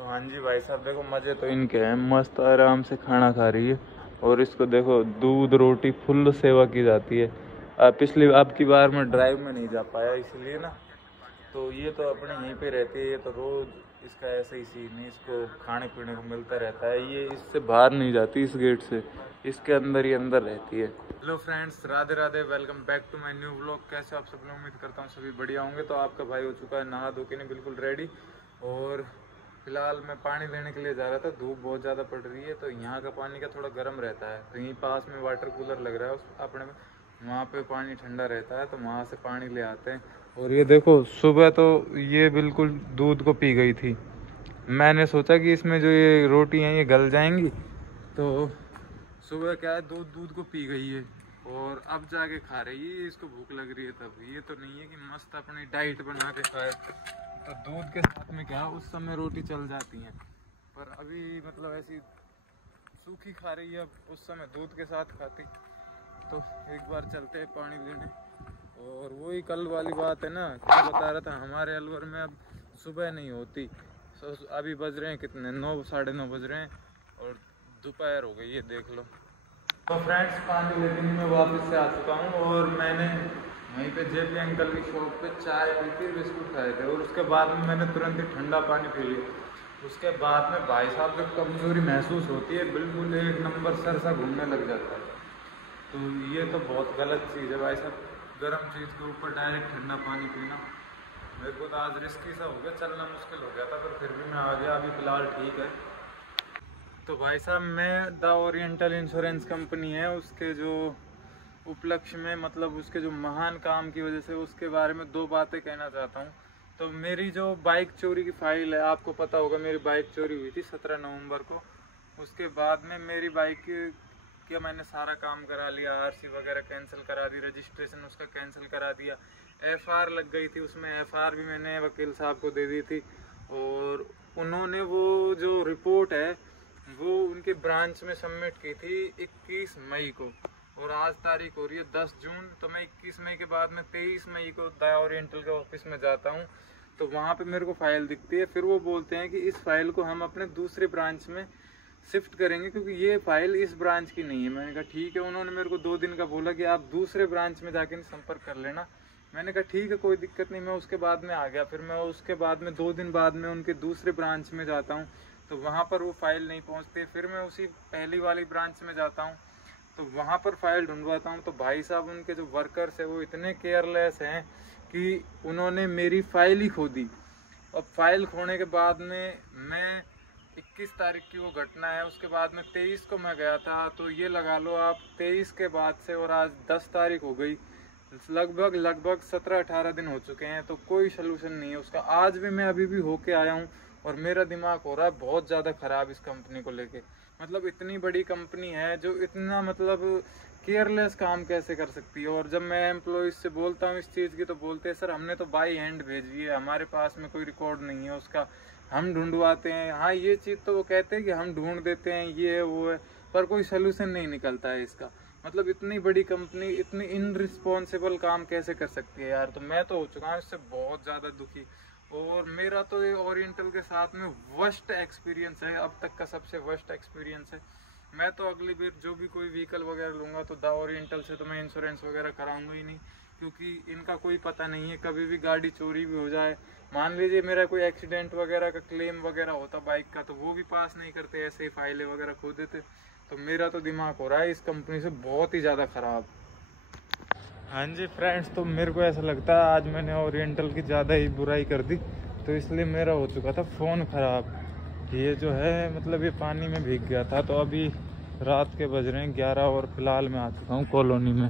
तो हाँ जी भाई साहब, देखो मज़े तो इनके हैं, मस्त आराम से खाना खा रही है। और इसको देखो दूध रोटी फुल सेवा की जाती है। पिछली अब की बार मैं ड्राइव में नहीं जा पाया इसलिए ना, तो ये तो अपने यहीं पे रहती है। ये तो रोज़ इसका ऐसा ही सीन है, इसको खाने पीने को मिलता रहता है। ये इससे बाहर नहीं जाती इस गेट से, इसके अंदर ही अंदर रहती है। Hello friends, Radhe Radhe, welcome back to my new vlog. कैसे आप सब लोग, उम्मीद करता हूँ सभी बढ़िया होंगे। तो आपका भाई हो चुका है नहा धो के नहीं बिल्कुल रेडी। और फिलहाल मैं पानी लेने के लिए जा रहा था, धूप बहुत ज़्यादा पड़ रही है। तो यहाँ का पानी का थोड़ा गर्म रहता है, तो यहीं पास में वाटर कूलर लग रहा है उस अपने में, वहाँ पे पानी ठंडा रहता है, तो वहाँ से पानी ले आते हैं। और ये देखो सुबह तो ये बिल्कुल दूध को पी गई थी। मैंने सोचा कि इसमें जो ये रोटी हैं ये गल जाएंगी, तो सुबह क्या है दूध को पी गई है और अब जाके खा रही है। इसको भूख लग रही है तब। ये तो नहीं है कि मस्त अपनी डाइट बना के खाए। तो दूध के साथ में क्या उस समय रोटी चल जाती हैं, पर अभी मतलब ऐसी सूखी खा रही है। अब उस समय दूध के साथ खाती। तो एक बार चलते हैं पानी लेने। और वही कल वाली बात है ना, क्या बता रहा था, हमारे अलवर में अब सुबह नहीं होती। अभी बज रहे हैं कितने, 9 साढ़े 9 बज रहे हैं और दोपहर हो गई है, देख लो। तो फ्रेंड्स, पानी लेके मैं वापस से आ चुका हूँ और मैंने वहीं पे जेपी अंकल की शॉप पे चाय पी थी, बिस्कुट खाए थे। और उसके बाद में मैंने तुरंत ही ठंडा पानी पी लिया। उसके बाद में भाई साहब जब कमज़ोरी महसूस होती है, बिल्कुल एक नंबर सर सा घूमने लग जाता है। तो ये तो बहुत गलत चीज़ है भाई साहब, गर्म चीज़ के ऊपर डायरेक्ट ठंडा पानी पीना। मेरे को तो आज रिस्की सा हो गया, चलना मुश्किल हो गया था, पर फिर भी मैं आ गया। अभी फ़िलहाल ठीक है। तो भाई साहब, मैं द ओरिएंटल इंश्योरेंस कंपनी है, उसके जो उपलक्ष्य में, मतलब उसके जो महान काम की वजह से, उसके बारे में 2 बातें कहना चाहता हूँ। तो मेरी जो बाइक चोरी की फ़ाइल है, आपको पता होगा मेरी बाइक चोरी हुई थी 17 नवंबर को। उसके बाद में मेरी बाइक क्या मैंने सारा काम करा लिया, आरसी वगैरह कैंसिल करा दी, रजिस्ट्रेशन उसका कैंसिल करा दिया, एफआर लग गई थी उसमें, एफआर भी मैंने वकील साहब को दे दी थी। और उन्होंने वो जो रिपोर्ट है वो उनके ब्रांच में सबमिट की थी 21 मई को, और आज तारीख हो रही है 10 जून। तो मैं 21 मई के बाद में 23 मई को द ओरिएंटल के ऑफिस में जाता हूँ, तो वहाँ पे मेरे को फ़ाइल दिखती है। फिर वो बोलते हैं कि इस फाइल को हम अपने दूसरे ब्रांच में शिफ्ट करेंगे, क्योंकि ये फाइल इस ब्रांच की नहीं है। मैंने कहा ठीक है। उन्होंने मेरे को 2 दिन का बोला कि आप दूसरे ब्रांच में जाके संपर्क कर लेना। मैंने कहा ठीक है, कोई दिक्कत नहीं। मैं उसके बाद में आ गया। फिर मैं उसके बाद में 2 दिन बाद में उनके दूसरे ब्रांच में जाता हूँ, तो वहाँ पर वो फाइल नहीं पहुँचती। फिर मैं उसी पहली वाली ब्रांच में जाता हूँ, तो वहाँ पर फाइल ढूंढवाता हूँ। तो भाई साहब, उनके जो वर्कर्स हैं वो इतने केयरलेस हैं कि उन्होंने मेरी फाइल ही खो दी। अब फाइल खोने के बाद में, मैं 21 तारीख की वो घटना है, उसके बाद में 23 को मैं गया था। तो ये लगा लो आप 23 के बाद से, और आज 10 तारीख हो गई, लगभग 17-18 दिन हो चुके हैं। तो कोई सलूशन नहीं है उसका। आज भी मैं अभी भी होके आया हूँ और मेरा दिमाग हो रहा है बहुत ज़्यादा ख़राब इस कंपनी को लेके। मतलब इतनी बड़ी कंपनी है जो इतना मतलब केयरलेस काम कैसे कर सकती है। और जब मैं एम्प्लॉयज़ से बोलता हूँ इस चीज़ की, तो बोलते हैं सर हमने तो बाई हैंड भेजी है, हमारे पास में कोई रिकॉर्ड नहीं है उसका, हम ढूंढवाते हैं। हाँ, ये चीज़ तो वो कहते हैं कि हम ढूंढ देते हैं, ये है वो है, पर कोई सलूशन नहीं निकलता है इसका। मतलब इतनी बड़ी कंपनी इतनी इनरिस्पॉन्सिबल काम कैसे कर सकती है यार। तो मैं तो हो चुका हूँ इससे बहुत ज़्यादा दुखी। और मेरा तो ये ओरिएंटल के साथ में वर्स्ट एक्सपीरियंस है, अब तक का सबसे वर्स्ट एक्सपीरियंस है। मैं तो अगली बार जो भी कोई व्हीकल वगैरह लूँगा, तो द ओरिएंटल से तो मैं इंश्योरेंस वगैरह कराऊंगा ही नहीं, क्योंकि इनका कोई पता नहीं है, कभी भी गाड़ी चोरी भी हो जाए। मान लीजिए मेरा कोई एक्सीडेंट वगैरह का क्लेम वगैरह होता बाइक का, तो वो भी पास नहीं करते, ऐसे ही फाइलें वगैरह खो देते। तो मेरा तो दिमाग हो रहा है इस कंपनी से बहुत ही ज़्यादा ख़राब। हाँ जी फ्रेंड्स, तो मेरे को ऐसा लगता है आज मैंने ओरिएंटल की ज़्यादा ही बुराई कर दी, तो इसलिए मेरा हो चुका था फ़ोन ख़राब। ये जो है मतलब ये पानी में भीग गया था। तो अभी रात के बज रहे हैं 11 और फिलहाल मैं आ चुका हूँ कॉलोनी में।